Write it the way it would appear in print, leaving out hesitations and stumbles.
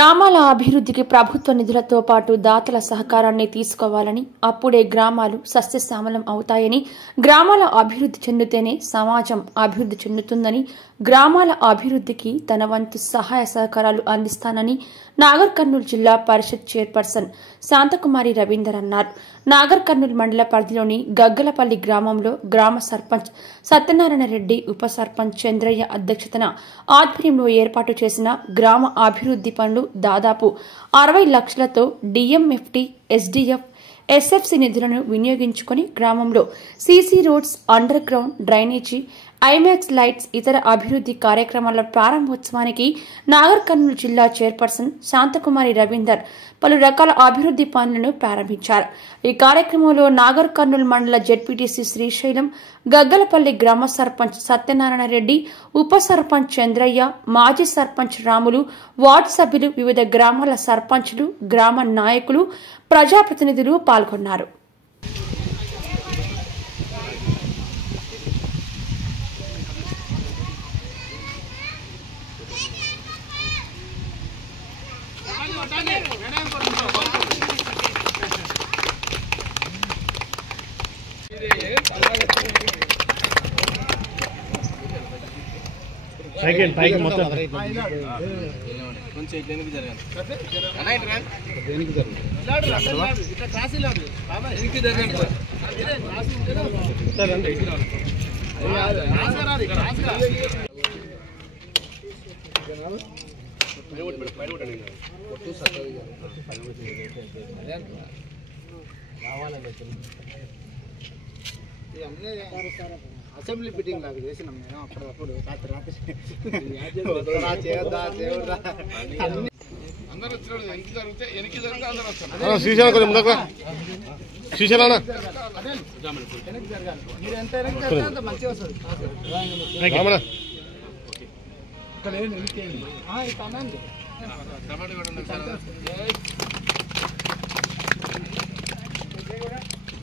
గ్రామాల అభివృద్ధికి ప్రభుత్వ నిధులతో పాటు దాతల సహకారాన్ని తీసుకోవాలని, అప్పుడే గ్రామాలు సస్యశ్యామలం అవుతాయని, గ్రామాల అభివృద్ధి చెందితేనే సమాజం అభివృద్ధి చెందుతుందని, గ్రామాల అభివృద్ధికి తన వంతు సహాయ సహకారాలు అందిస్తానని నాగర్ కర్నూలు జిల్లా పరిషత్ చైర్పర్సన్ శాంతకుమారి రవీందర్ అన్నారు. నాగర్ కర్నూలు మండల పరిధిలోని గగ్గలపల్లి గ్రామంలో గ్రామ సర్పంచ్ సత్యనారాయణ రెడ్డి, ఉప సర్పంచ్ చంద్రయ్య అధ్యక్షతన ఆధ్వర్యంలో ఏర్పాటు చేసిన గ్రామ అభివృద్ధి పనులు దాదాపు 60 లక్షలతో డిఎంఎఫ్టి, ఎస్డిఎఫ్, ఎస్ఎఫ్సి నిధులను వినియోగించుకుని గ్రామంలో CC roads, under ground drainage, IMAX lights, ఇతర అభివృద్ధి కార్యక్రమాల ప్రారంభోత్సవానికి నాగర్ కర్నూలు జిల్లా చైర్పర్సన్ శాంతకుమారి రవీందర్ పలు రకాల అభివృద్ధి పనులను ప్రారంభించారు. ఈ కార్యక్రమంలో నాగర్ కర్నూలు మండల జెడ్పీటీసీ శ్రీశైలం, గగ్గలపల్లి గ్రామ సర్పంచ్ సత్యనారాయణ రెడ్డి, ఉప సర్పంచ్ చంద్రయ్య, మాజీ సర్పంచ్ రాములు, వార్డు సభ్యులు, వివిధ గ్రామాల సర్పంచ్లు, గ్రామ నాయకులు, ప్రజాప్రతినిధులు పాల్గొన్నారు. పైకి మొత్తం అసెంబ్లీ మీటింగ్ లాగా చేసినాం మేము అప్పుడప్పుడు రాత్రి మీరు ఎంత జరగాలి అంత మంచిగా వస్తుంది. ఇక్కడ